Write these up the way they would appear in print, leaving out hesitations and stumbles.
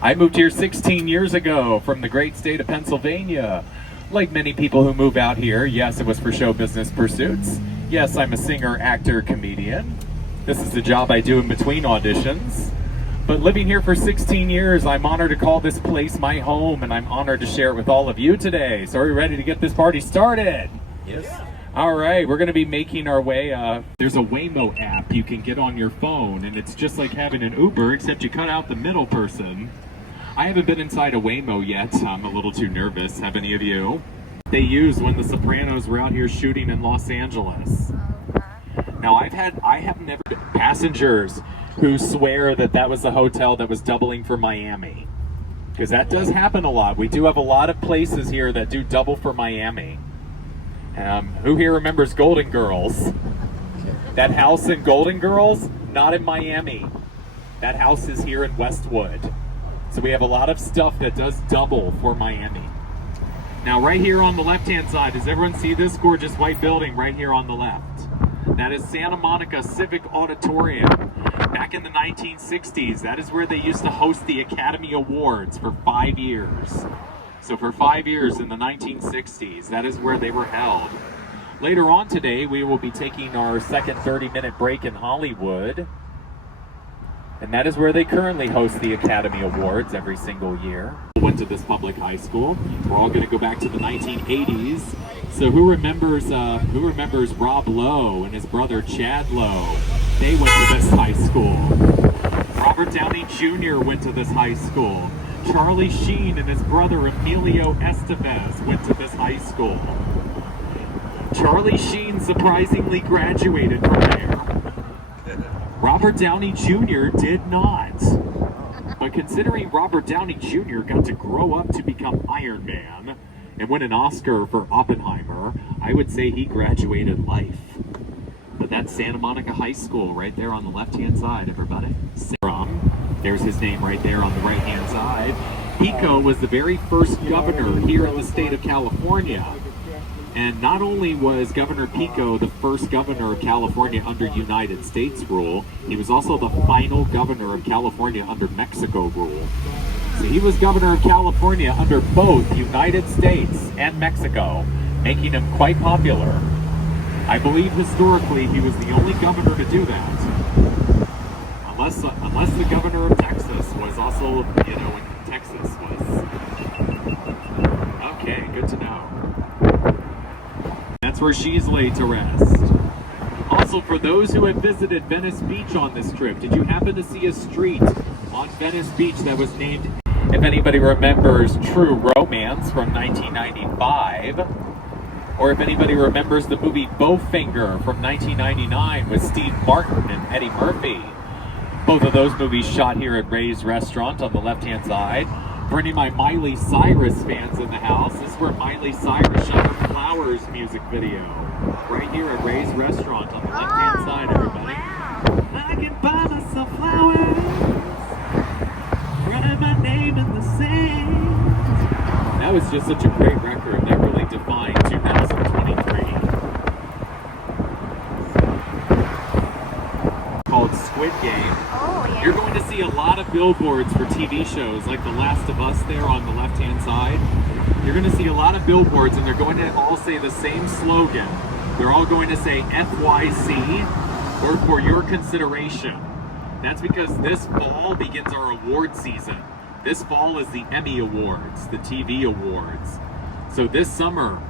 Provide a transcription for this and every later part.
I moved here 16 years ago from the great state of Pennsylvania. Like many people who move out here, yes, it was for show business pursuits. Yes, I'm a singer, actor, comedian. This is the job I do in between auditions. But living here for 16 years, I'm honored to call this place my home, and I'm honored to share it with all of you today. So are you ready to get this party started? Yes. All right, we're going to be making our way. There's a Waymo app you can get on your phone, and it's just like having an Uber, except you cut out the middle person. I haven't been inside a Waymo yet. I'm a little too nervous. Have any of you? They used when the Sopranos were out here shooting in Los Angeles. Now, I have never been passengers who swear that that was the hotel that was doubling for Miami. Because that does happen a lot. We do have a lot of places here that do double for Miami. Who here remembers Golden Girls? That house in Golden Girls? Not in Miami. That house is here in Westwood. So we have a lot of stuff that does double for Miami. Now right here on the left-hand side, does everyone see this gorgeous white building right here on the left? That is Santa Monica Civic Auditorium. Back in the 1960s, that is where they used to host the Academy Awards for 5 years. So for 5 years in the 1960s, that is where they were held. Later on today, we will be taking our second 30-minute break in Hollywood. And that is where they currently host the Academy Awards every single year. Went to this public high school. We're all going to go back to the 1980s. So who remembers Rob Lowe and his brother Chad Lowe? They went to this high school. Robert Downey Jr. went to this high school. Charlie Sheen and his brother Emilio Estevez went to this high school. Charlie Sheen surprisingly graduated from there. Robert Downey Jr. did not. But considering Robert Downey Jr. got to grow up to become Iron Man and win an Oscar for Oppenheimer, I would say he graduated life. But that's Santa Monica High School right there on the left-hand side, everybody. There's his name right there on the right-hand side. Pico was the very first governor here in the state of California. And not only was Governor Pico the first governor of California under United States rule, he was also the final governor of California under Mexico rule. So he was governor of California under both United States and Mexico, making him quite popular. I believe historically he was the only governor to do that. Unless the governor of Texas was also, when Texas was. Okay, good to know. That's where she's laid to rest. Also, for those who have visited Venice Beach on this trip, did you happen to see a street on Venice Beach that was named, if anybody remembers True Romance from 1995, or if anybody remembers the movie Bowfinger from 1999 with Steve Martin and Eddie Murphy? Both of those movies shot here at Ray's Restaurant on the left-hand side. For any of my Miley Cyrus fans in the house, this is where Miley Cyrus shot her Flowers music video. Right here at Ray's Restaurant on the left-hand side, everybody. Wow. I can buy myself flowers, write my name in the sand. That was just such a great record. That really defined 2023. Called Squid Game. You're going to see a lot of billboards for TV shows like The Last of Us there on the left-hand side. You're going to see a lot of billboards, and they're going to all say the same slogan. They're all going to say FYC, or for your consideration. That's because this fall begins our award season. This fall is the Emmy Awards, the TV Awards. So this summer,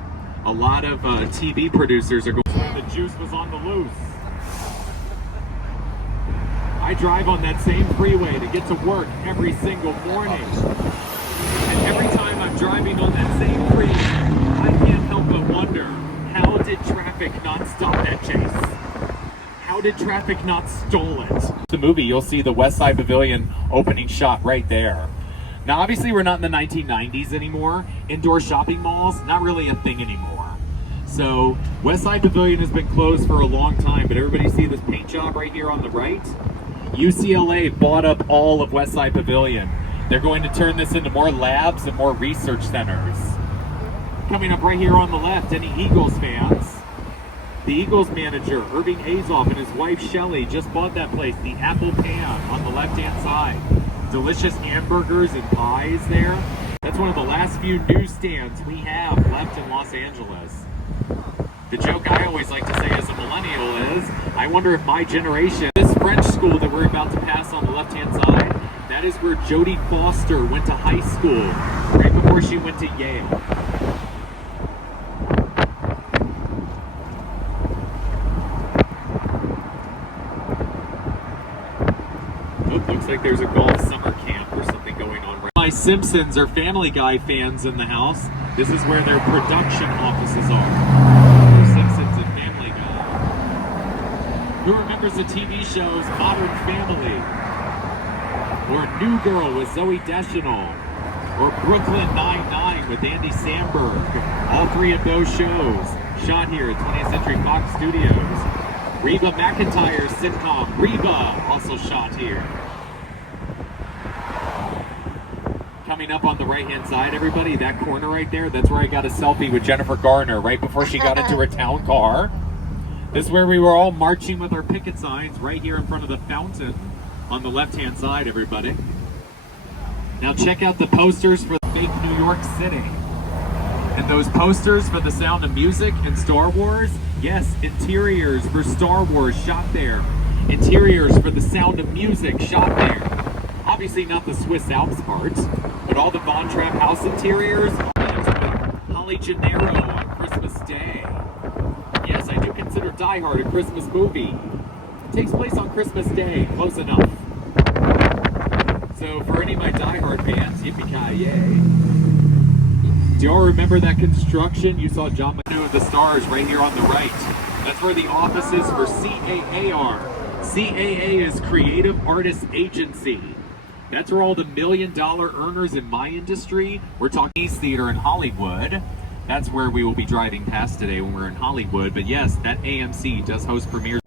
a lot of TV producers are going to say the juice was on the loose. I drive on that same freeway to get to work every single morning. And every time I'm driving on that same freeway, I can't help but wonder, how did traffic not stop that chase? How did traffic not stall it? The movie, you'll see the West Side Pavilion opening shot right there. Now obviously we're not in the 1990s anymore. Indoor shopping malls, not really a thing anymore. So West Side Pavilion has been closed for a long time, but everybody see this paint job right here on the right? UCLA bought up all of West Side Pavilion. They're going to turn this into more labs and more research centers. Coming up right here on the left, any Eagles fans? The Eagles manager, Irving Azoff, and his wife Shelly just bought that place, the Apple Pan on the left-hand side. It's delicious hamburgers and pies there. That's one of the last few newsstands we have left in Los Angeles. The joke I always like to say as a millennial is, I wonder if my generation, this French school that we're about to pass on the left-hand side, that is where Jodie Foster went to high school, right before she went to Yale. Oh, looks like there's a golf summer camp or something going on. My Simpsons or Family Guy fans in the house, this is where their production offices are. Simpsons and Family Guy. Who remembers the TV shows Modern Family? Or New Girl with Zooey Deschanel? Or Brooklyn Nine-Nine with Andy Samberg? All three of those shows shot here at 20th Century Fox Studios. Reba McEntire's sitcom Reba also shot here. Coming up on the right-hand side, everybody, that corner right there, that's where I got a selfie with Jennifer Garner right before she got into her town car. This is where we were all marching with our picket signs right here in front of the fountain on the left-hand side, everybody. Now check out the posters for fake New York City. And those posters for The Sound of Music and Star Wars, yes, interiors for Star Wars shot there. Interiors for The Sound of Music shot there. Obviously not the Swiss Alps parts, but all the Von Trapp house interiors, Holly Gennaro on Christmas Day. Yes, I do consider Die Hard a Christmas movie. It takes place on Christmas Day, close enough. So for any of my Die Hard fans, yippee-ki-yay. Do y'all remember that construction? You saw John Manu of the Stars right here on the right. That's where the offices for CAA are. CAA is Creative Artists Agency. That's where all the $1 million earners in my industry, we're talking East Theater in Hollywood. That's where we will be driving past today when we're in Hollywood. But yes, that AMC does host premieres.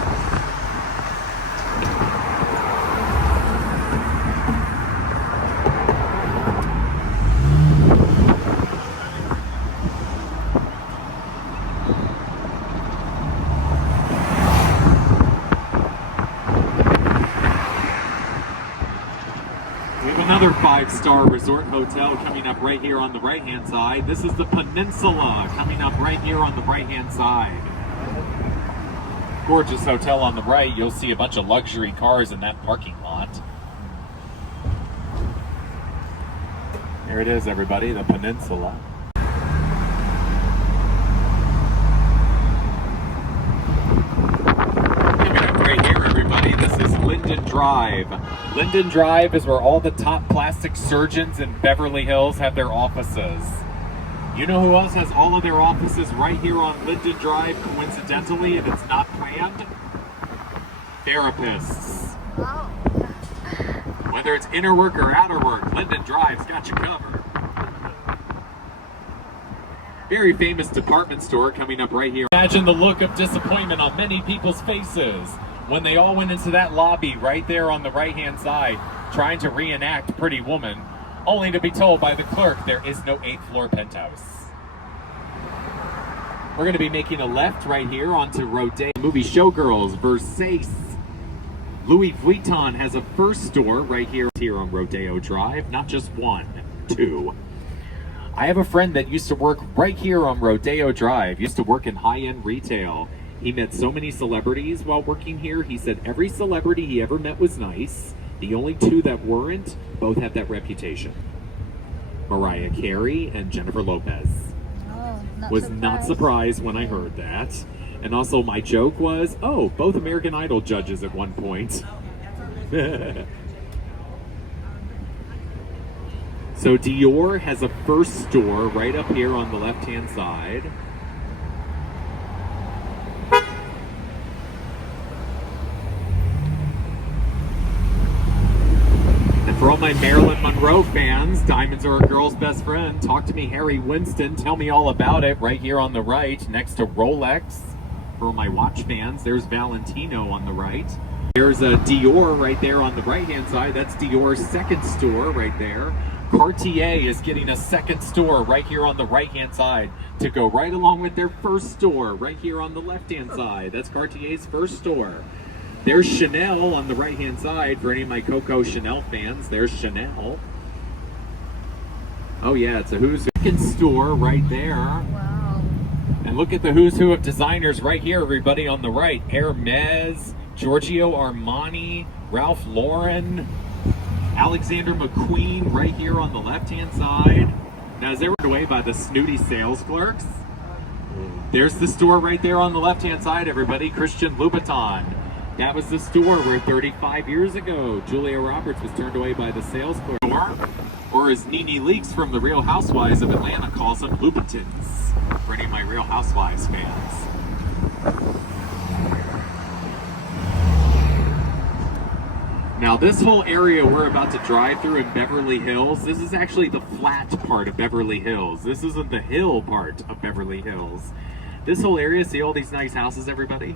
Another 5-star resort hotel coming up right here on the right-hand side. This is the Peninsula coming up right here on the right-hand side. Gorgeous hotel on the right. You'll see a bunch of luxury cars in that parking lot. There it is, everybody, the Peninsula. Linden Drive. Linden Drive is where all the top plastic surgeons in Beverly Hills have their offices. You know who else has all of their offices right here on Linden Drive, coincidentally, and it's not planned? Therapists. Whether it's inner work or outer work, Linden Drive's got you covered. Very famous department store coming up right here. Imagine the look of disappointment on many people's faces when they all went into that lobby right there on the right-hand side, trying to reenact Pretty Woman, only to be told by the clerk there is no 8th floor penthouse. We're going to be making a left right here onto Rodeo. Movie Showgirls, Versace. Louis Vuitton has a first store right here on Rodeo Drive, not just one, two. I have a friend that used to work right here on Rodeo Drive, used to work in high-end retail. He met so many celebrities while working here. He said every celebrity he ever met was nice. The only two that weren't, both had that reputation. Mariah Carey and Jennifer Lopez. Oh, not surprised when I heard that. And also my joke was, oh, both American Idol judges at one point. So Dior has a first store right up here on the left-hand side. For all my Marilyn Monroe fans, diamonds are a girl's best friend. Talk to me, Harry Winston. Tell me all about it right here on the right, next to Rolex. For my watch fans, there's Valentino on the right. There's a Dior right there on the right-hand side. That's Dior's second store right there. Cartier is getting a second store right here on the right-hand side to go right along with their first store right here on the left-hand side. That's Cartier's first store. There's Chanel on the right-hand side for any of my Coco Chanel fans. There's Chanel. Oh yeah, it's a who's who store right there. Wow. And look at the who's who of designers right here, everybody on the right. Hermes, Giorgio Armani, Ralph Lauren, Alexander McQueen right here on the left-hand side. Now, as they were away by the snooty sales clerks, there's the store right there on the left-hand side, everybody. Christian Louboutin. That was the store where 35 years ago, Julia Roberts was turned away by the sales clerk. Or as Nene Leakes from the Real Housewives of Atlanta calls them, Louboutins, for any of my Real Housewives fans. Now this whole area we're about to drive through in Beverly Hills, this is actually the flat part of Beverly Hills. This isn't the hill part of Beverly Hills. This whole area, see all these nice houses, everybody?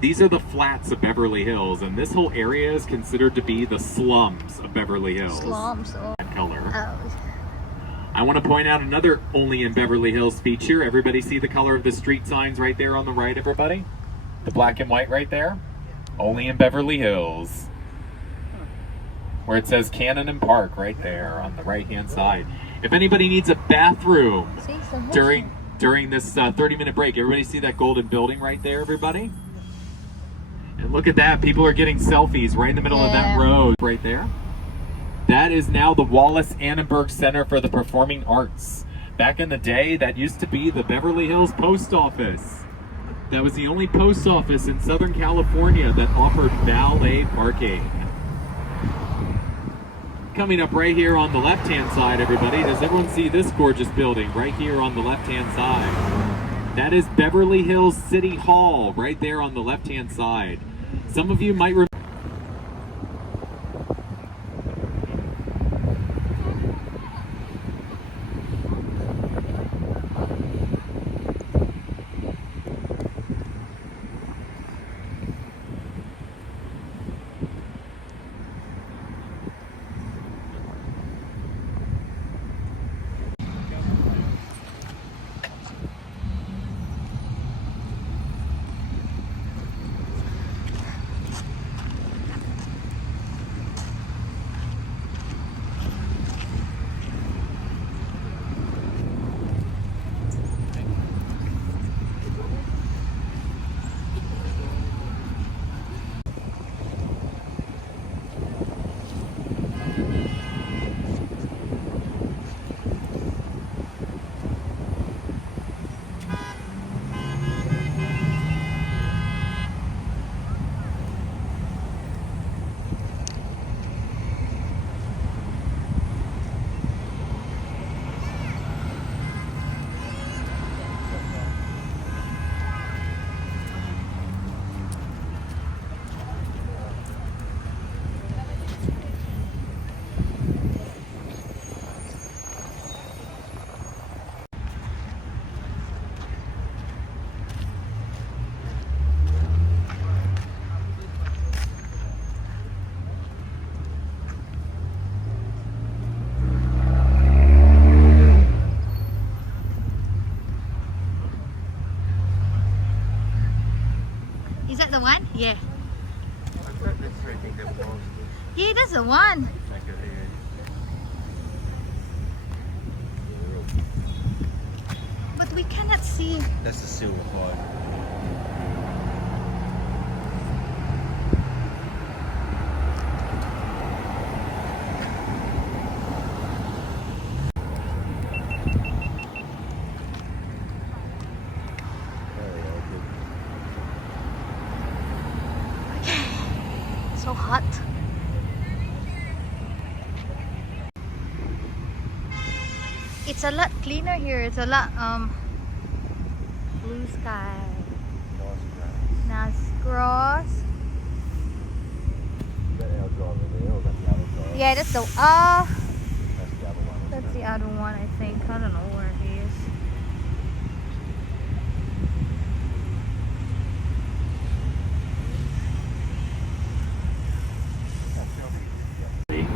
These are the flats of Beverly Hills, and this whole area is considered to be the slums of Beverly Hills. Slums. Color. Oh. I want to point out another Only in Beverly Hills feature. Everybody see the color of the street signs right there on the right, everybody? The black and white right there? Only in Beverly Hills. Where it says Cannon and Park right there on the right-hand side. If anybody needs a bathroom during this 30-minute break, everybody see that golden building right there, everybody? And look at that, people are getting selfies right in the middle of that road right there. That is now the Wallace Annenberg Center for the Performing Arts. Back in the day, that used to be the Beverly Hills Post Office. That was the only post office in Southern California that offered valet parking. Coming up right here on the left-hand side, everybody, does everyone see this gorgeous building right here on the left-hand side? That is Beverly Hills City Hall right there on the left-hand side. Some of you might remember. Is that the one? Yeah. Yeah, that's the one. But we cannot see. That's the silver part. So hot. It's a lot cleaner here. It's a lot blue sky. Nice grass. Yeah, that's the that's the other one, I think. I don't know where it is.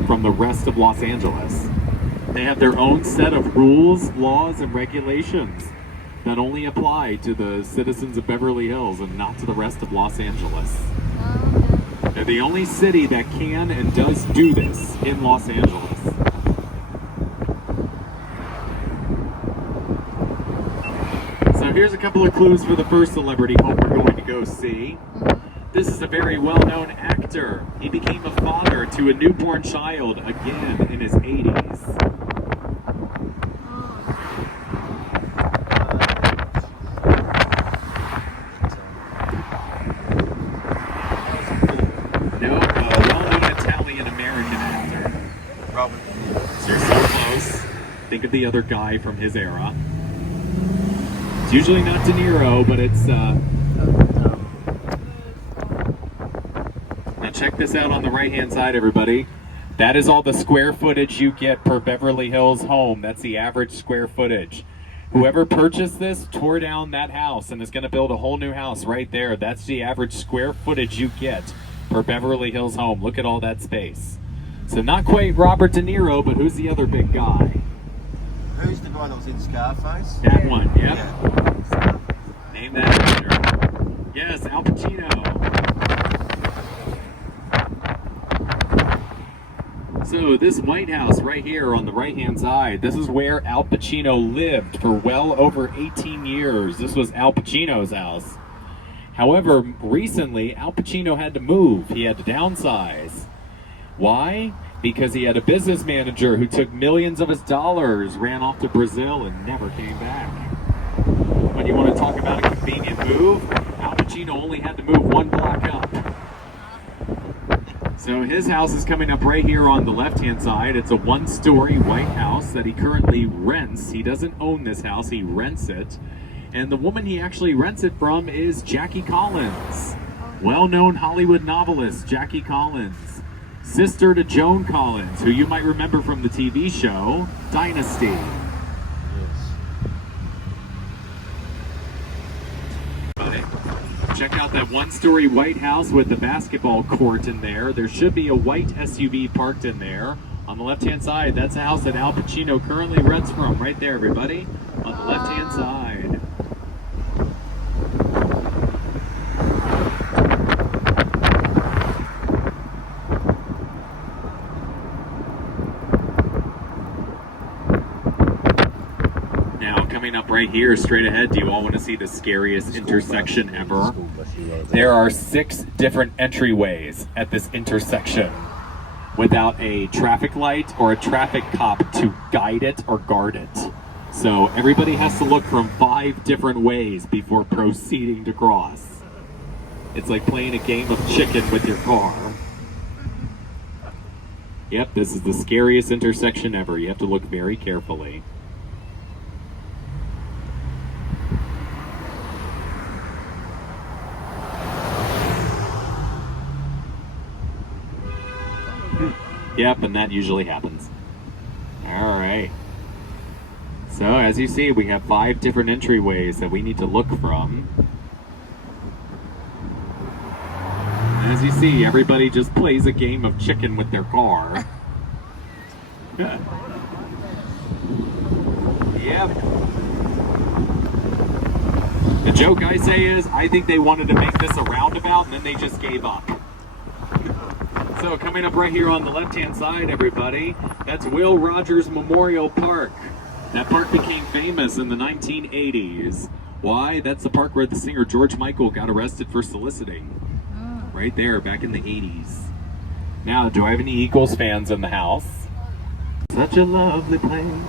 From the rest of Los Angeles. They have their own set of rules, laws, and regulations that only apply to the citizens of Beverly Hills and not to the rest of Los Angeles. Okay. They're the only city that can and does do this in Los Angeles. So here's a couple of clues for the first celebrity home we're going to go see. This is a very well-known actor. He became a father to a newborn child again in his 80s. No, a well-known Italian-American actor. Robert. You're so close. Think of the other guy from his era. It's usually not De Niro, but it's Now check this out on the right-hand side, everybody. That is all the square footage you get per Beverly Hills home. That's the average square footage. Whoever purchased this tore down that house and is going to build a whole new house right there. That's the average square footage you get per Beverly Hills home. Look at all that space. So not quite Robert De Niro, but who's the other big guy? Who's the guy that was in Scarface? That one, yep. Yeah. Name that actor. Yes, Al Pacino. So this White House right here on the right-hand side, this is where Al Pacino lived for well over 18 years. This was Al Pacino's house. However, recently, Al Pacino had to move. He had to downsize. Why? Because he had a business manager who took millions of his dollars, ran off to Brazil, and never came back. When you want to talk about a convenient move, Al Pacino only had to move one block up. So his house is coming up right here on the left-hand side. It's a one-story white house that he currently rents. He doesn't own this house, he rents it. And the woman he actually rents it from is Jackie Collins. Well-known Hollywood novelist, Jackie Collins. Sister to Joan Collins, who you might remember from the TV show, Dynasty. Yes. Check out that one-story white house with the basketball court in there. There should be a white SUV parked in there. On the left-hand side, that's a house that Al Pacino currently rents from. Right there, everybody. On the left-hand side. Coming up right here, straight ahead, do you all want to see the scariest intersection ever? There are 6 different entryways at this intersection without a traffic light or a traffic cop to guide it or guard it. So everybody has to look from 5 different ways before proceeding to cross. It's like playing a game of chicken with your car. Yep, this is the scariest intersection ever. You have to look very carefully. Yep, and that usually happens. Alright. So, as you see, we have 5 different entryways that we need to look from. As you see, everybody just plays a game of chicken with their car. Yep. The joke I say is, I think they wanted to make this a roundabout and then they just gave up. So coming up right here on the left-hand side, everybody, that's Will Rogers Memorial Park. That park became famous in the 1980s. Why? That's the park where the singer George Michael got arrested for soliciting. Right there, back in the 80s. Now, do I have any Eagles fans in the house? Such a lovely place.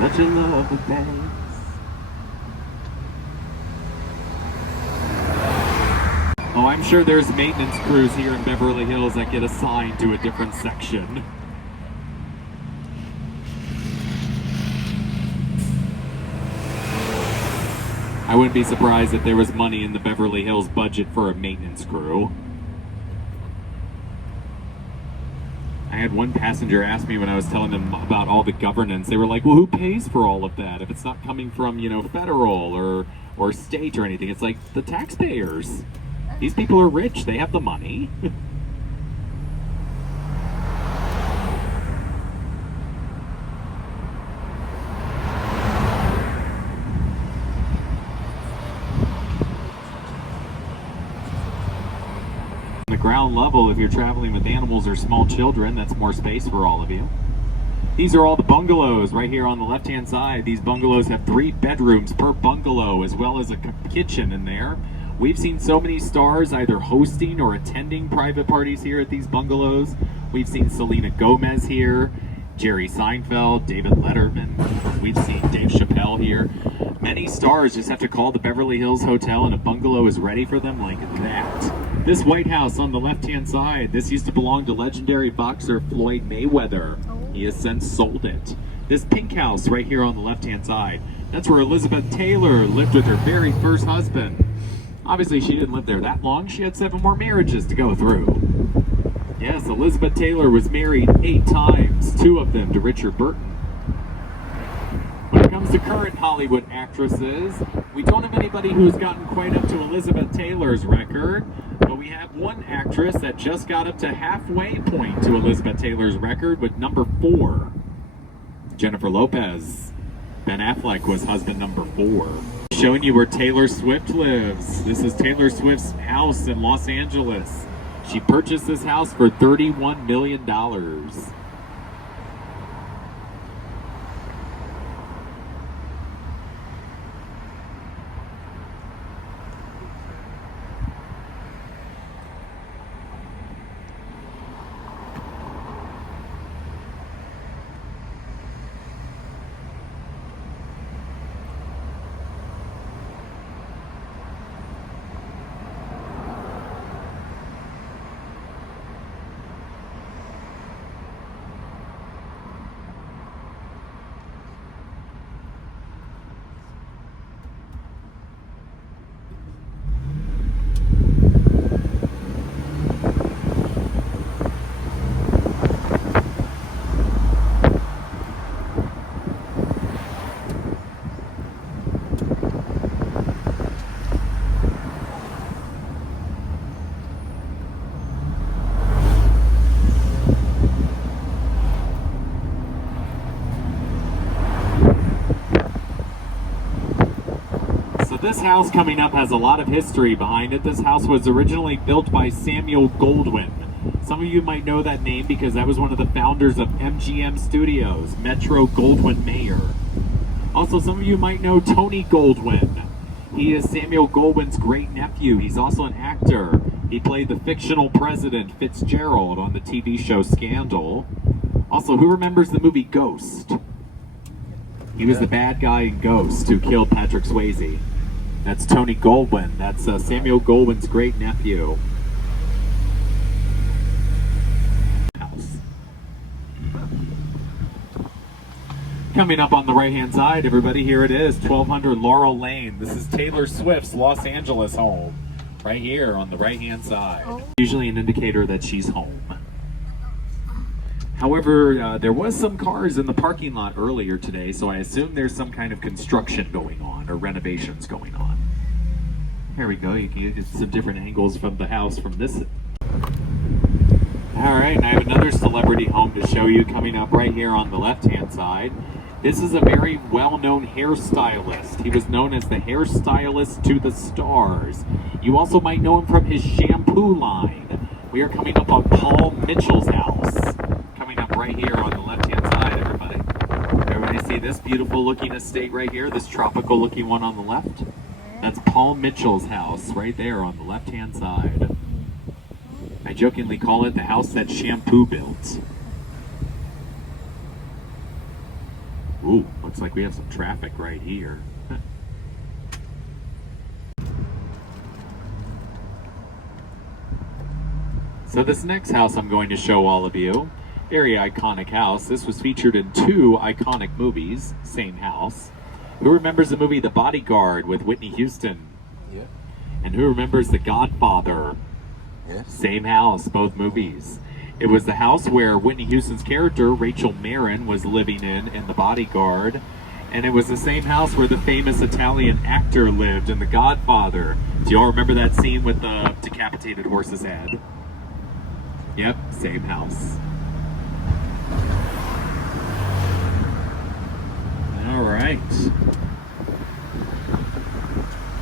Such a lovely place. Oh, I'm sure there's maintenance crews here in Beverly Hills that get assigned to a different section. I wouldn't be surprised if there was money in the Beverly Hills budget for a maintenance crew. I had one passenger ask me when I was telling them about all the governance, they were like, well, who pays for all of that if it's not coming from, you know, federal or state or anything? It's like, the taxpayers. These people are rich, they have the money. ground level if you're traveling with animals or small children. That's more space for all of you. These are all the bungalows right here on the left-hand side. These bungalows have 3 bedrooms per bungalow, as well as a kitchen in there. We've seen so many stars either hosting or attending private parties here at these bungalows. We've seen Selena Gomez here, Jerry Seinfeld, David Letterman. We've seen Dave Chappelle here. Many stars just have to call the Beverly Hills Hotel and a bungalow is ready for them like that. This White House on the left-hand side, this used to belong to legendary boxer Floyd Mayweather. He has since sold it. This pink house right here on the left-hand side, that's where Elizabeth Taylor lived with her very first husband. Obviously, she didn't live there that long. She had 7 more marriages to go through. Yes, Elizabeth Taylor was married 8 times, 2 of them to Richard Burton. When it comes to current Hollywood actresses, we don't have anybody who's gotten quite up to Elizabeth Taylor's record, but we have one actress that just got up to halfway point to Elizabeth Taylor's record with number 4. Jennifer Lopez. Ben Affleck was husband number 4. Showing you where Taylor Swift lives. This is Taylor Swift's house in Los Angeles. She purchased this house for $31 million. This house coming up has a lot of history behind it. This house was originally built by Samuel Goldwyn. Some of you might know that name because that was one of the founders of MGM Studios, Metro-Goldwyn-Mayer. Also, some of you might know Tony Goldwyn. He is Samuel Goldwyn's great nephew. He's also an actor. He played the fictional President Fitzgerald on the TV show Scandal. Also, who remembers the movie Ghost? He was the bad guy in Ghost who killed Patrick Swayze. That's Tony Goldwyn. That's Samuel Goldwyn's great nephew. House. Coming up on the right-hand side, everybody, here it is, 1200 Laurel Lane. This is Taylor Swift's Los Angeles home, right here on the right-hand side. Usually an indicator that she's home. However, there was some cars in the parking lot earlier today, so I assume there's some kind of construction going on or renovations going on. Here we go. You can get some different angles from the house from this. All right, and I have another celebrity home to show you coming up right here on the left-hand side. This is a very well-known hairstylist. He was known as the hairstylist to the stars. You also might know him from his shampoo line. We are coming up on Paul Mitchell's house. Coming up right here on the left-hand side, everybody. Everybody see this beautiful looking estate right here, this tropical looking one on the left? That's Paul Mitchell's house right there on the left-hand side. I jokingly call it the house that Shampoo built. Ooh, looks like we have some traffic right here. So this next house I'm going to show all of you, very iconic house. This was featured in 2 iconic movies, same house. Who remembers the movie The Bodyguard with Whitney Houston? Yeah. And who remembers The Godfather? Yeah. Same house, both movies. It was the house where Whitney Houston's character, Rachel Marin, was living in The Bodyguard. And it was the same house where the famous Italian actor lived in The Godfather. Do you all remember that scene with the decapitated horse's head? Yep, same house. All right.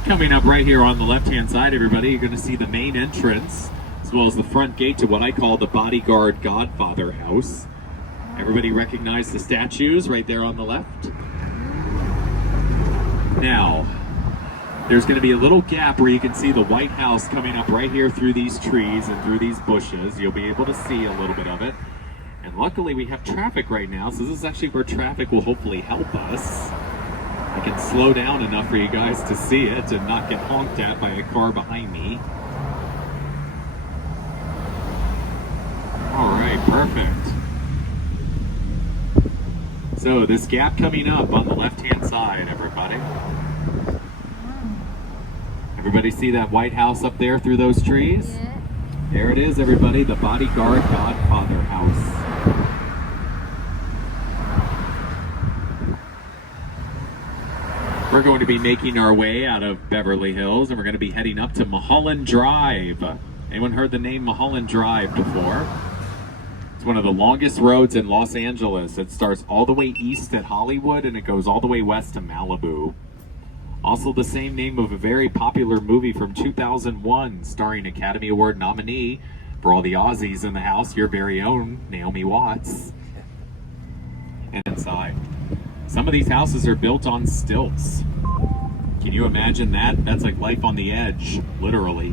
Coming up right here on the left-hand side, everybody, you're going to see the main entrance. as well as the front gate to what I call the bodyguard Godfather house. Everybody recognize the statues right there on the left? Now, there's going to be a little gap where you can see the White House coming up right here through these trees and through these bushes. You'll be able to see a little bit of it. And luckily we have traffic right now, so this is actually where traffic will hopefully help us. I can slow down enough for you guys to see it and not get honked at by a car behind me. All right, perfect. So this gap coming up on the left-hand side, everybody. Everybody see that White House up there through those trees? Yeah. There it is, everybody, the bodyguard Godfather house. We're going to be making our way out of Beverly Hills, and we're going to be heading up to Mulholland Drive. Anyone heard the name Mulholland Drive before? It's one of the longest roads in Los Angeles. It starts all the way east at Hollywood, and it goes all the way west to Malibu. Also the same name of a very popular movie from 2001, starring Academy Award nominee for all the Aussies in the house, your very own Naomi Watts. And inside, some of these houses are built on stilts. Can you imagine that? That's like life on the edge, literally.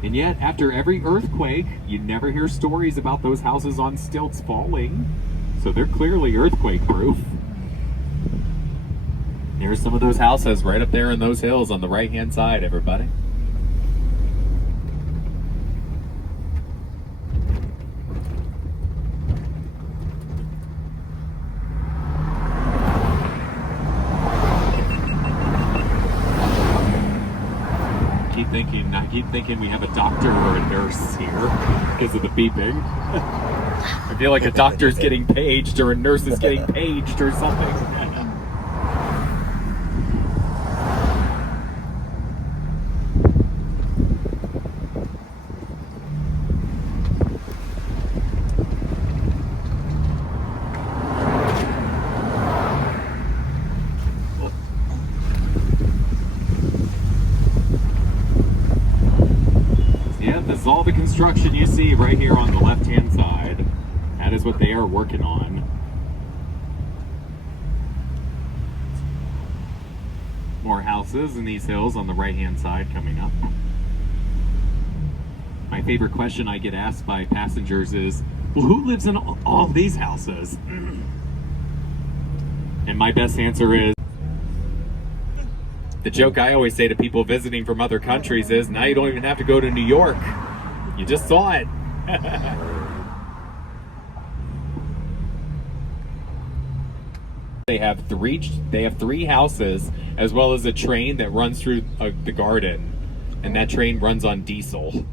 And yet, after every earthquake, you never hear stories about those houses on stilts falling. So they're clearly earthquake-proof. Here's some of those houses right up there in those hills on the right-hand side, everybody. I keep thinking we have a doctor or a nurse here because of the beeping. I feel like a doctor's getting paged or a nurse is getting paged or something. All the construction you see right here on the left-hand side, that is what they are working on. More houses in these hills on the right-hand side coming up. My favorite question I get asked by passengers is, well, who lives in all these houses? And my best answer is, the joke I always say to people visiting from other countries is, now you don't even have to go to New York. You just saw it. They have three houses, as well as a train that runs through the garden, and that train runs on diesel.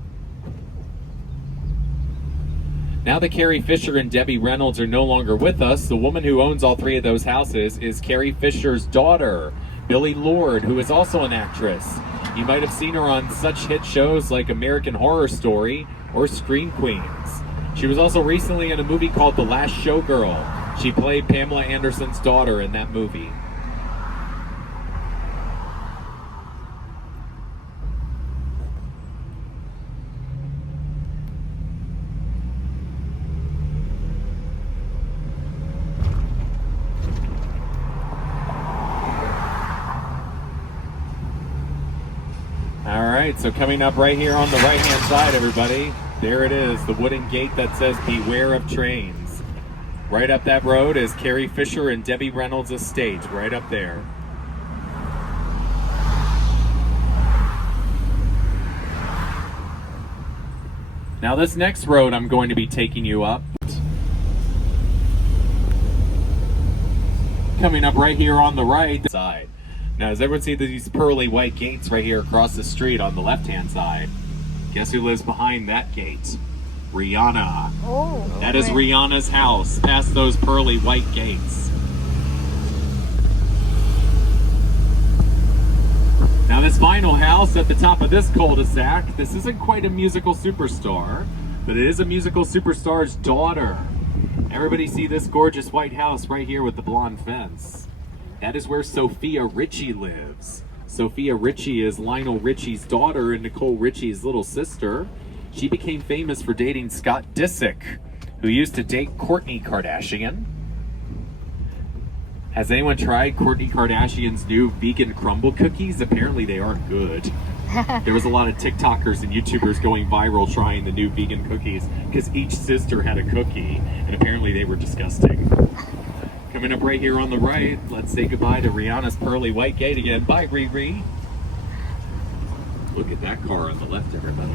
Now that Carrie Fisher and Debbie Reynolds are no longer with us, the woman who owns all three of those houses is Carrie Fisher's daughter, Billie Lourd, who is also an actress. You might have seen her on such hit shows like American Horror Story or Scream Queens. She was also recently in a movie called The Last Showgirl. She played Pamela Anderson's daughter in that movie. Alright, so coming up right here on the right-hand side, everybody, there it is, the wooden gate that says Beware of Trains. Right up that road is Carrie Fisher and Debbie Reynolds' estate, right up there. Now this next road I'm going to be taking you up. Coming up right here on the right side. Now, does everyone see these pearly white gates right here across the street on the left-hand side? Guess who lives behind that gate? Rihanna. Oh. That is Rihanna's house, past those pearly white gates. Now, this final house at the top of this cul-de-sac, this isn't quite a musical superstar, but it is a musical superstar's daughter. Everybody see this gorgeous white house right here with the blonde fence? That is where Sophia Richie lives. Sophia Richie is Lionel Richie's daughter and Nicole Richie's little sister. She became famous for dating Scott Disick, who used to date Kourtney Kardashian. Has anyone tried Kourtney Kardashian's new vegan crumble cookies? Apparently they aren't good. There was a lot of TikTokers and YouTubers going viral trying the new vegan cookies because each sister had a cookie, and apparently they were disgusting. Coming up right here on the right, let's say goodbye to Rihanna's pearly white gate again. Bye, Riri. Look at that car on the left, everybody.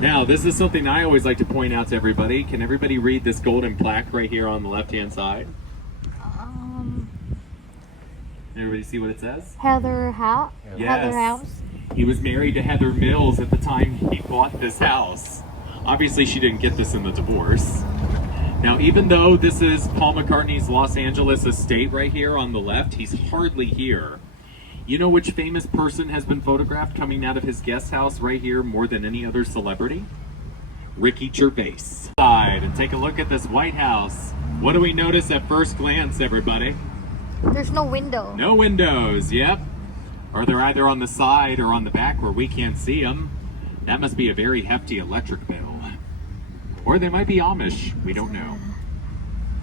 Now, this is something I always like to point out to everybody. Can everybody read this golden plaque right here on the left-hand side? Everybody see what it says? Heather House. Yes. Heather House. He was married to Heather Mills at the time he bought this house. Obviously, she didn't get this in the divorce. Now, even though this is Paul McCartney's Los Angeles estate right here on the left, he's hardly here. You know which famous person has been photographed coming out of his guest house right here more than any other celebrity? Ricky Gervais. And take a look at this White House. What do we notice at first glance, everybody? There's no window. No windows, yep. Or they're either on the side or on the back where we can't see them. That must be a very hefty electric bill. Or they might be Amish, we don't know.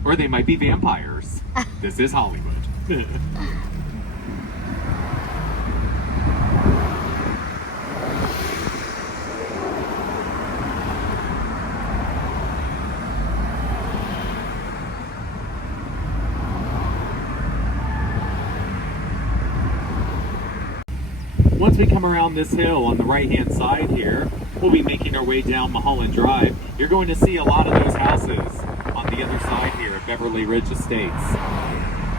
Or they might be vampires. This is Hollywood. Once we come around this hill on the right-hand side here, we'll be making our way down Mulholland Drive. You're going to see a lot of those houses on the other side here at Beverly Ridge Estates.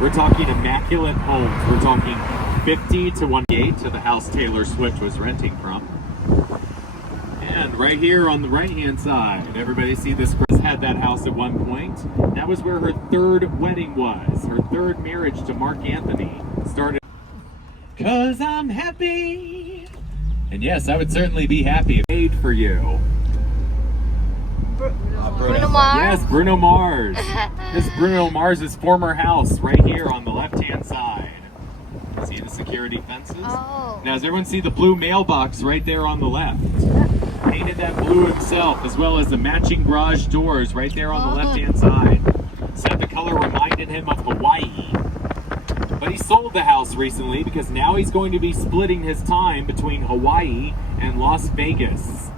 We're talking immaculate homes. We're talking 50 to 1 to the house Taylor Swift was renting from. And right here on the right-hand side, everybody see this? Chris had that house at one point. That was where her third wedding was. Her third marriage to Mark Anthony started. 'Cause I'm happy. And yes, I would certainly be happy if made for you. Bruno Mars. Yes, Bruno Mars. This is Bruno Mars's former house right here on the left-hand side. See the security fences? Oh. Now, does everyone see the blue mailbox right there on the left? Painted that blue himself, as well as the matching garage doors right there on the left-hand side. Said the color reminded him of Hawaii. But he sold the house recently because now he's going to be splitting his time between Hawaii and Las Vegas.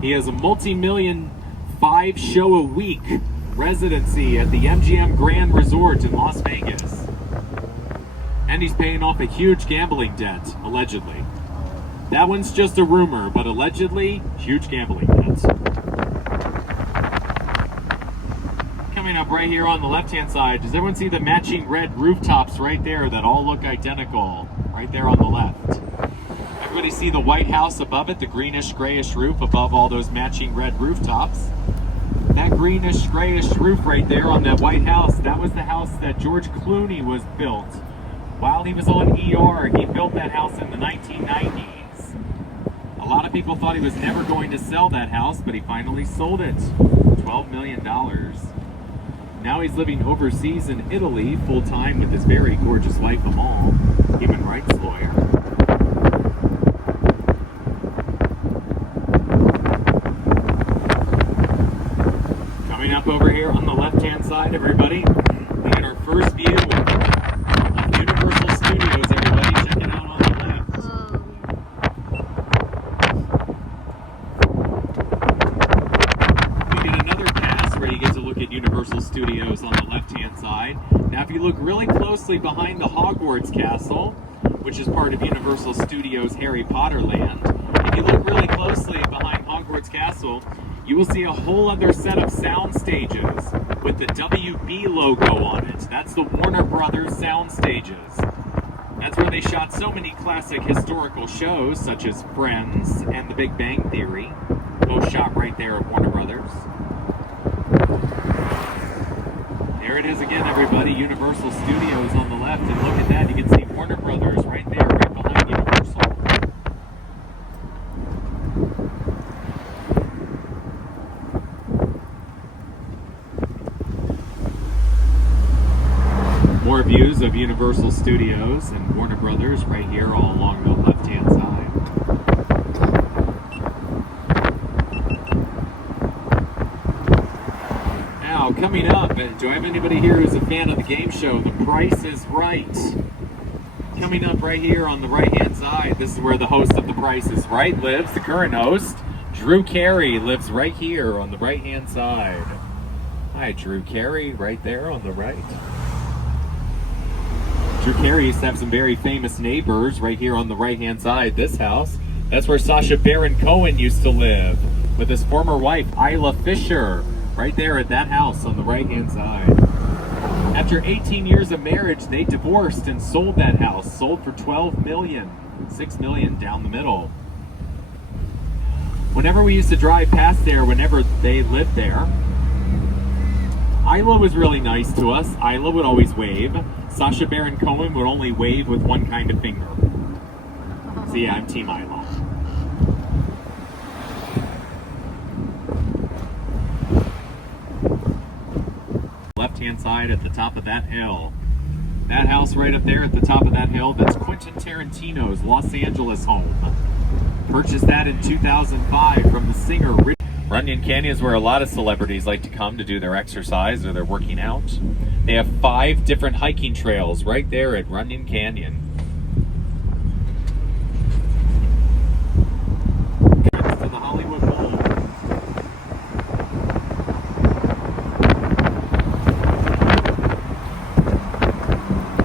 He has a multi-million 5-show-a-week residency at the MGM Grand Resort in Las Vegas. And he's paying off a huge gambling debt, allegedly. That one's just a rumor, but allegedly, huge gambling debt. Coming up right here on the left-hand side, does everyone see the matching red rooftops right there that all look identical? Right there on the left. Everybody see the White House above it, the greenish-grayish roof above all those matching red rooftops? That greenish-grayish roof right there on that White House, that was the house that George Clooney was built. While he was on ER, he built that house in the 1990s. A lot of people thought he was never going to sell that house, but he finally sold it. $12 million. Now he's living overseas in Italy full-time with his very gorgeous wife Amal, human rights lawyer. Coming up over here on the left-hand side, everybody, we get our first view of Universal Studios, everybody. Check it out on the left. We get another pass where you get to look at Universal Studios on the left-hand side. Now, if you look really closely behind the Hogwarts Castle, which is part of Universal Studios Harry Potter Land, if you look really closely behind Hogwarts Castle, you will see a whole other set of sound stages with the WB logo on it. That's the Warner Brothers sound stages. That's where they shot so many classic historical shows such as Friends and The Big Bang Theory, both shot right there at Warner Brothers. There it is again, everybody, Universal Studios on the left, and look at that, you can see Warner Brothers right there, right behind Universal. More views of Universal Studios and Warner Brothers right here all along the left-hand side. Now, coming up, do I have anybody here who's a fan of the game show, The Price is Right? Coming up right here on the right-hand side, this is where the host of The Price is Right lives, the current host. Drew Carey lives right here on the right-hand side. Hi, Drew Carey, right there on the right. Drew Carey used to have some very famous neighbors right here on the right-hand side. This house, that's where Sacha Baron Cohen used to live with his former wife, Isla Fisher, right there at that house on the right-hand side. After 18 years of marriage, they divorced and sold that house. Sold for $12 million, $6 million down the middle. Whenever we used to drive past there, whenever they lived there, Isla was really nice to us. Isla would always wave. Sacha Baron Cohen would only wave with one kind of finger. So yeah, I'm Team Isla. Left-hand side at the top of that hill. That house right up there at the top of that hill, that's Quentin Tarantino's Los Angeles home. Purchased that in 2005 from the singer Runyon Canyon is where a lot of celebrities like to come to do their exercise or their working out. They have 5 different hiking trails right there at Runyon Canyon. To the Hollywood Bowl.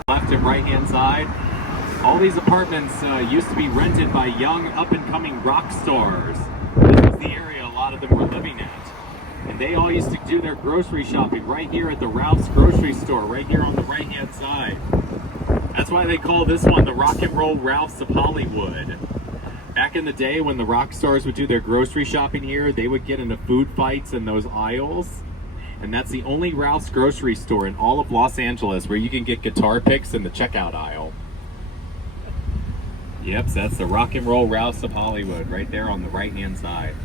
Left and right hand side. All these apartments used to be rented by young up-and-coming rock stars. This was the area a lot of them were living at. And they all used to do their grocery shopping right here at the Ralph's grocery store, right here on the right-hand side. That's why they call this one the Rock and Roll Ralph's of Hollywood. Back in the day when the rock stars would do their grocery shopping here, they would get into food fights in those aisles. And that's the only Ralph's grocery store in all of Los Angeles where you can get guitar picks in the checkout aisle. Yep, so that's the Rock and Roll Ralph's of Hollywood, right there on the right-hand side.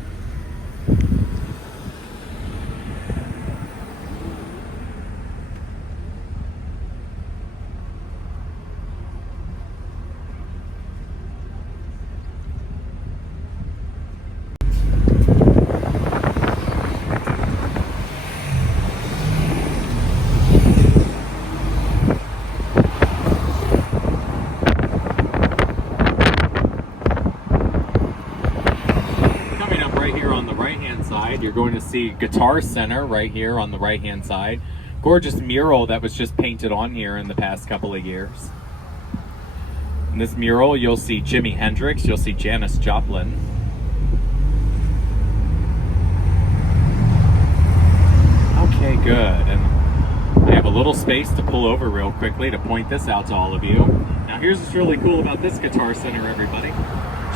You're going to see Guitar Center right here on the right hand side. Gorgeous mural that was just painted on here in the past couple of years. In this mural you'll see Jimi Hendrix, you'll see Janis Joplin. Okay, good. And I have a little space to pull over real quickly to point this out to all of you. Now here's what's really cool about this Guitar Center, everybody.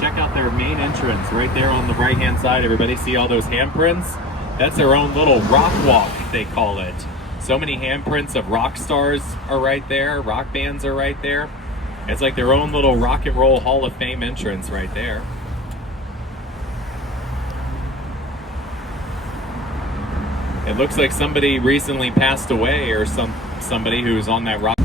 Check out their main entrance right there on the right hand side. Everybody see all those handprints? That's their own little rock walk, they call it. So many handprints of rock stars are right there, rock bands are right there. It's like their own little rock and roll Hall of Fame entrance right there. It looks like somebody recently passed away, or somebody who's on that rock.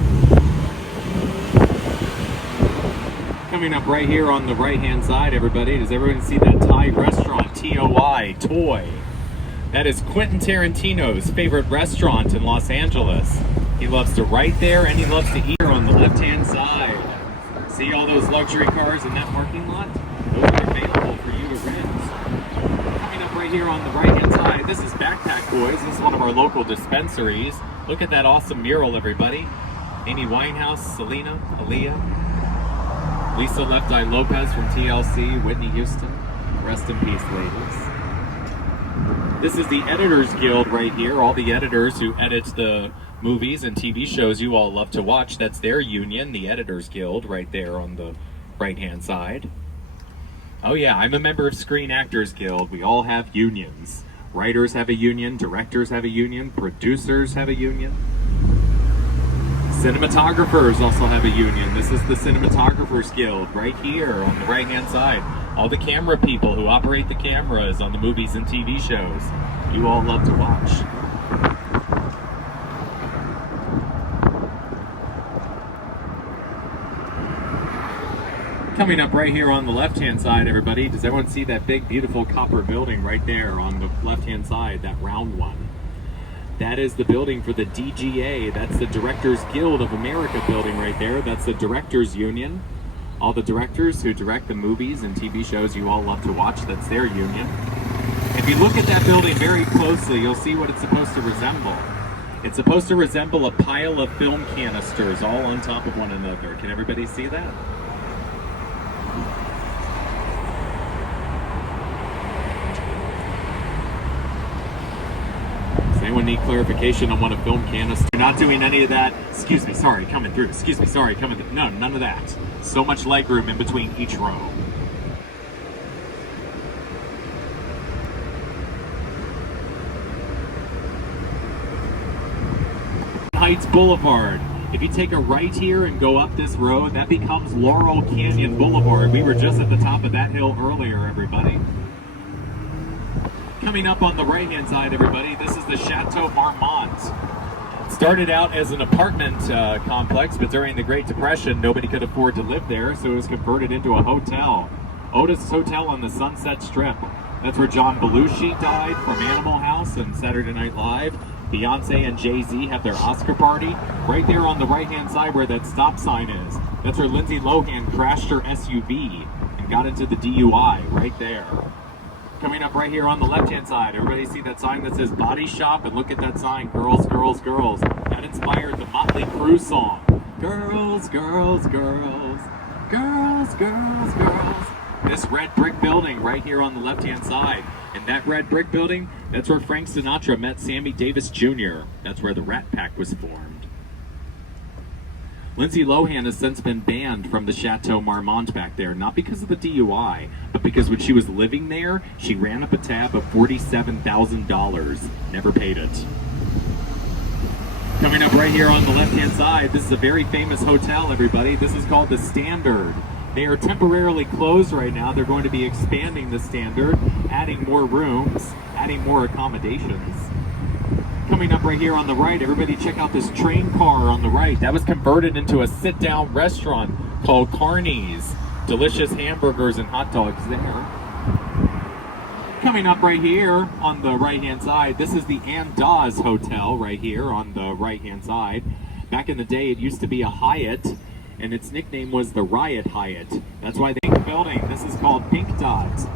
Coming up right here on the right-hand side, everybody, does everyone see that Thai restaurant, T-O-I, Toy? That is Quentin Tarantino's favorite restaurant in Los Angeles. He loves to write there, and he loves to eat on the left-hand side. See all those luxury cars in that parking lot? Those are available for you to rent. Coming up right here on the right-hand side, this is Backpack Boys. This is one of our local dispensaries. Look at that awesome mural, everybody. Amy Winehouse, Selena, Aaliyah. Lisa Left Eye Lopez from TLC, Whitney Houston. Rest in peace, ladies. This is the Editors Guild right here. All the editors who edit the movies and TV shows you all love to watch. That's their union, the Editors Guild, right there on the right-hand side. Oh yeah, I'm a member of Screen Actors Guild. We all have unions. Writers have a union, directors have a union, producers have a union. Cinematographers also have a union. This is the Cinematographers Guild right here on the right-hand side. All the camera people who operate the cameras on the movies and TV shows you all love to watch. Coming up right here on the left-hand side, everybody, does everyone see that big, beautiful copper building right there on the left-hand side, that round one? That is the building for the DGA. That's the Directors Guild of America building right there. That's the Directors Union. All the directors who direct the movies and TV shows you all love to watch, that's their union. If you look at that building very closely, you'll see what it's supposed to resemble. It's supposed to resemble a pile of film canisters all on top of one another. Can everybody see that? Does anyone need clarification on what a film canister? You're not doing any of that. Excuse me, sorry, coming through. Excuse me, sorry, coming through. No, none of that. So much legroom in between each row. Heights Boulevard. If you take a right here and go up this road, that becomes Laurel Canyon Boulevard. We were just at the top of that hill earlier, everybody. Coming up on the right-hand side, everybody, this is the Chateau Marmont. It started out as an apartment complex, but during the Great Depression, nobody could afford to live there, so it was converted into a hotel. Otis Hotel on the Sunset Strip. That's where John Belushi died from Animal House and Saturday Night Live. Beyonce and Jay-Z have their Oscar party. Right there on the right-hand side where that stop sign is. That's where Lindsay Lohan crashed her SUV and got into the DUI, right there. Coming up right here on the left-hand side, everybody see that sign that says Body Shop? And look at that sign, Girls, Girls, Girls. That inspired the Motley Crue song. Girls, girls, girls, girls, girls, girls. This red brick building right here on the left-hand side. And that red brick building, that's where Frank Sinatra met Sammy Davis Jr. That's where the Rat Pack was formed. Lindsay Lohan has since been banned from the Chateau Marmont back there, not because of the DUI, but because when she was living there, she ran up a tab of $47,000. Never paid it. Coming up right here on the left-hand side, this is a very famous hotel, everybody. This is called the Standard. They are temporarily closed right now. They're going to be expanding the Standard, adding more rooms, adding more accommodations. Coming up right here on the right, everybody check out this train car on the right. That was converted into a sit-down restaurant called Carney's. Delicious hamburgers and hot dogs there. Coming up right here on the right-hand side, this is the Andaz Hotel right here on the right-hand side. Back in the day, it used to be a Hyatt, and its nickname was the Riot Hyatt. That's why the pink building, this is called Pink Dot.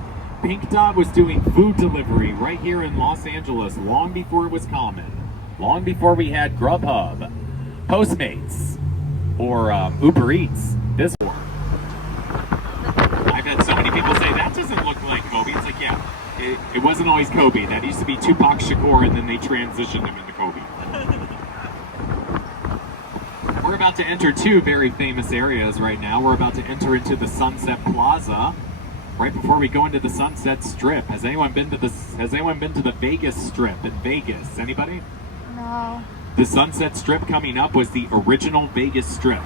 Pink Dot was doing food delivery right here in Los Angeles long before it was common. Long before we had Grubhub, Postmates, or Uber Eats. This one. I've had so many people say, that doesn't look like Kobe. It's like, yeah, it wasn't always Kobe. That used to be Tupac Shakur, and then they transitioned him into Kobe. We're about to enter two very famous areas right now. We're about to enter into the Sunset Plaza right before we go into the Sunset Strip. Has anyone been to the Vegas Strip in Vegas? Anybody? No. The Sunset Strip coming up was the original Vegas Strip.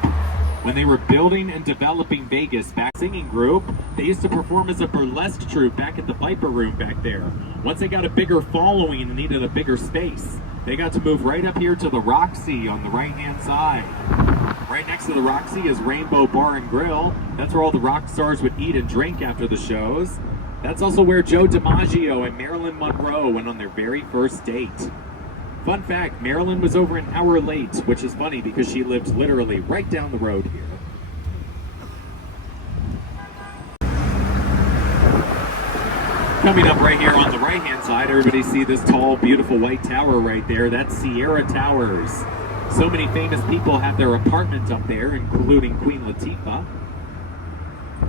When they were building and developing Vegas, back singing group, they used to perform as a burlesque troupe back at the Viper Room back there. Once they got a bigger following and needed a bigger space, they got to move right up here to the Roxy on the right-hand side. Right next to the Roxy is Rainbow Bar and Grill. That's where all the rock stars would eat and drink after the shows. That's also where Joe DiMaggio and Marilyn Monroe went on their very first date. Fun fact, Marilyn was over an hour late, which is funny because she lived literally right down the road here. Coming up right here on the right-hand side, everybody see this tall, beautiful white tower right there? That's Sierra Towers. So many famous people have their apartments up there, including Queen Latifah.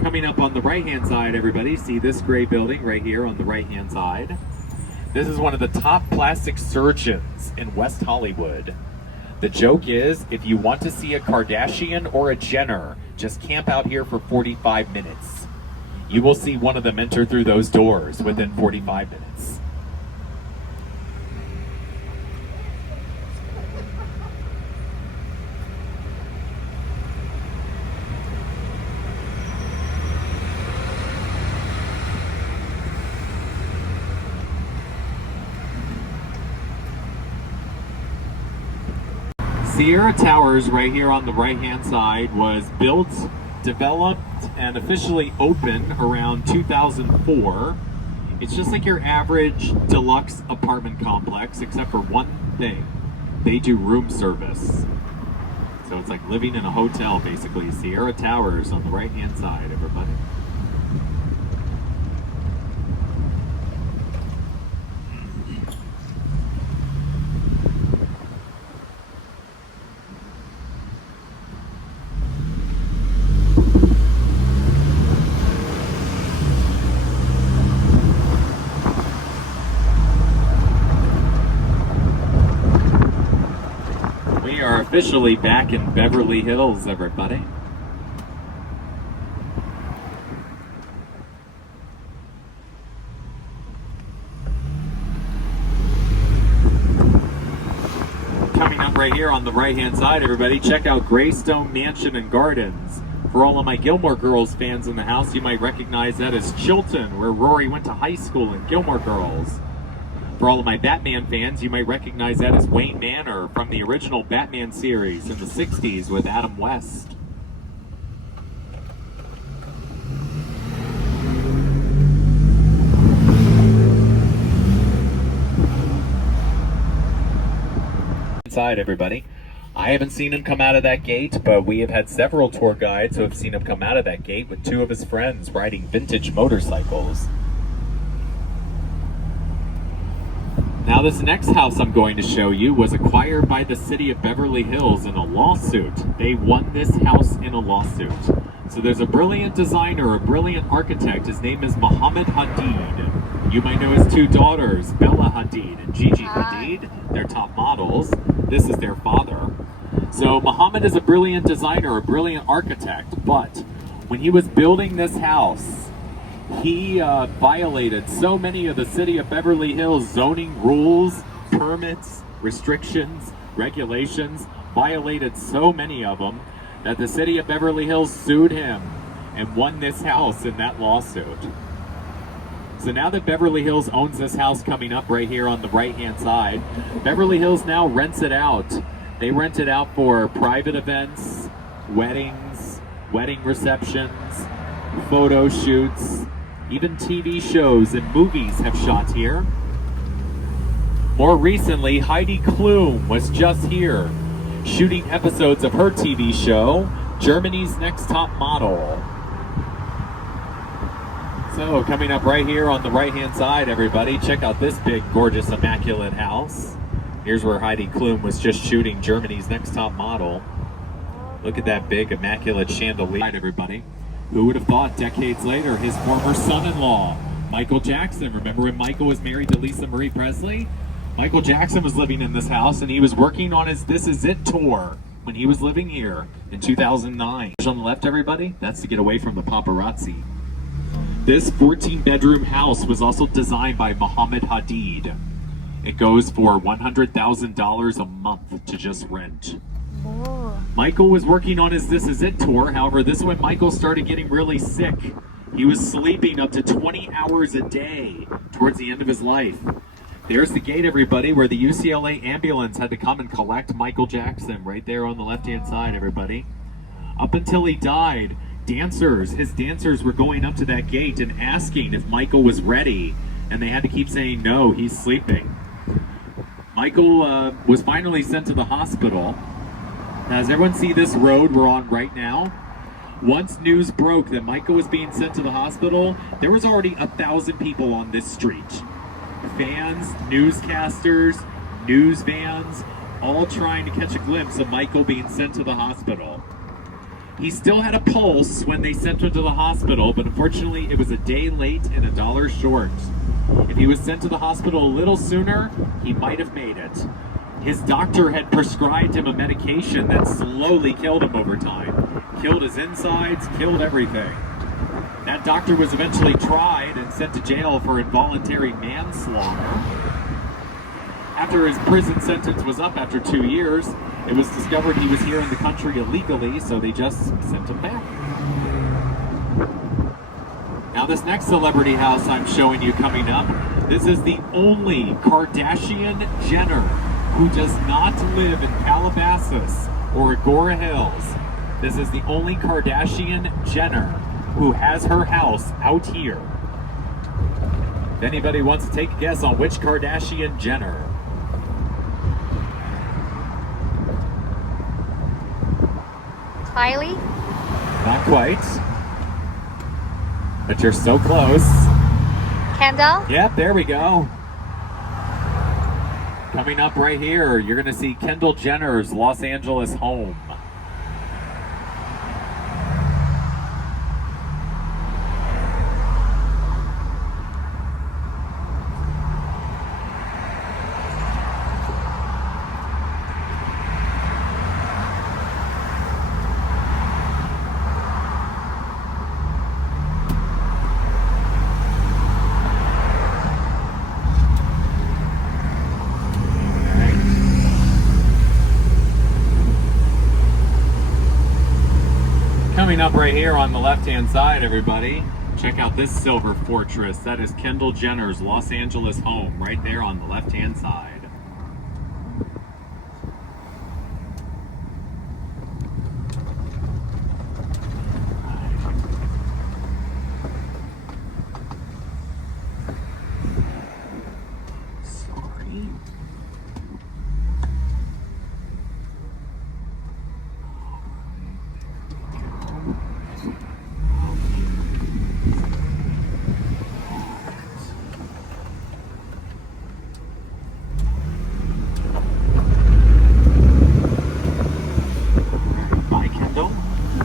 Coming up on the right-hand side, everybody see this gray building right here on the right-hand side. This is one of the top plastic surgeons in West Hollywood. The joke is, if you want to see a Kardashian or a Jenner, just camp out here for 45 minutes. You will see one of them enter through those doors within 45 minutes. Sierra Towers right here on the right-hand side was built, developed, and officially opened around 2004. It's just like your average deluxe apartment complex, except for one thing. They do room service. So it's like living in a hotel, basically. Sierra Towers on the right-hand side, everybody. We are officially back in Beverly Hills, everybody. Coming up right here on the right-hand side, everybody, check out Greystone Mansion and Gardens. For all of my Gilmore Girls fans in the house, you might recognize that as Chilton, where Rory went to high school in Gilmore Girls. For all of my Batman fans, you might recognize that as Wayne Manor from the original Batman series in the 60s with Adam West. Inside, everybody. I haven't seen him come out of that gate, but we have had several tour guides who have seen him come out of that gate with two of his friends riding vintage motorcycles. Now, this next house I'm going to show you was acquired by the city of Beverly Hills in a lawsuit. They won this house in a lawsuit. So there's a brilliant designer, a brilliant architect. His name is Mohammed Hadid. You might know his two daughters, Bella Hadid and Gigi Hadid. They're top models. This is their father. So Mohammed is a brilliant designer, a brilliant architect. But when he was building this house, he violated so many of the city of Beverly Hills zoning rules, permits, restrictions, regulations, violated so many of them that the city of Beverly Hills sued him and won this house in that lawsuit. So now that Beverly Hills owns this house coming up right here on the right-hand side, Beverly Hills now rents it out. They rent it out for private events, weddings, wedding receptions, photo shoots. Even TV shows and movies have shot here. More recently, Heidi Klum was just here, shooting episodes of her TV show, Germany's Next Top Model. So, coming up right here on the right-hand side, everybody, check out this big, gorgeous, immaculate house. Here's where Heidi Klum was just shooting Germany's Next Top Model. Look at that big, immaculate chandelier, everybody. Who would have thought decades later his former son-in-law, Michael Jackson, remember when Michael was married to Lisa Marie Presley? Michael Jackson was living in this house and he was working on his This Is It tour when he was living here in 2009. On the left, everybody, that's to get away from the paparazzi. This 14-bedroom house was also designed by Mohammed Hadid. It goes for $100,000 a month to just rent. Oh. Michael was working on his This Is It tour. However, this is when Michael started getting really sick. He was sleeping up to 20 hours a day towards the end of his life. There's the gate, everybody, where the UCLA ambulance had to come and collect Michael Jackson, right there on the left-hand side, everybody. Up until he died, his dancers were going up to that gate and asking if Michael was ready, and they had to keep saying, no, he's sleeping. Michael was finally sent to the hospital. Now, does everyone see this road we're on right now? Once news broke that Michael was being sent to the hospital, there was already 1,000 people on this street. Fans, newscasters, news vans, all trying to catch a glimpse of Michael being sent to the hospital. He still had a pulse when they sent him to the hospital, but unfortunately it was a day late and $1 short. If he was sent to the hospital a little sooner, he might have made it. His doctor had prescribed him a medication that slowly killed him over time. Killed his insides, killed everything. That doctor was eventually tried and sent to jail for involuntary manslaughter. After his prison sentence was up after 2 years, it was discovered he was here in the country illegally, so they just sent him back. Now, this next celebrity house I'm showing you coming up, this is the only Kardashian-Jenner who does not live in Calabasas or Agora Hills. This is the only Kardashian-Jenner who has her house out here. If anybody wants to take a guess on which Kardashian Jenner. Kylie? Not quite. But you're so close. Kendall? Yep, there we go. Coming up right here, you're going to see Kendall Jenner's Los Angeles home. Coming up right here on the left-hand side, everybody, check out this silver fortress. That is Kendall Jenner's Los Angeles home, right there on the left-hand side. Sorry.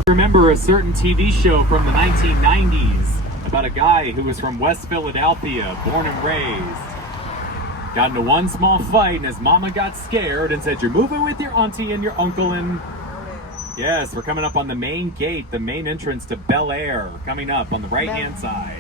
Remember a certain TV show from the 1990s about a guy who was from West Philadelphia, born and raised. Got into one small fight and his mama got scared and said, "You're moving with your auntie and your uncle." And yes, we're coming up on the main gate, the main entrance to Bel Air, coming up on the right-hand side.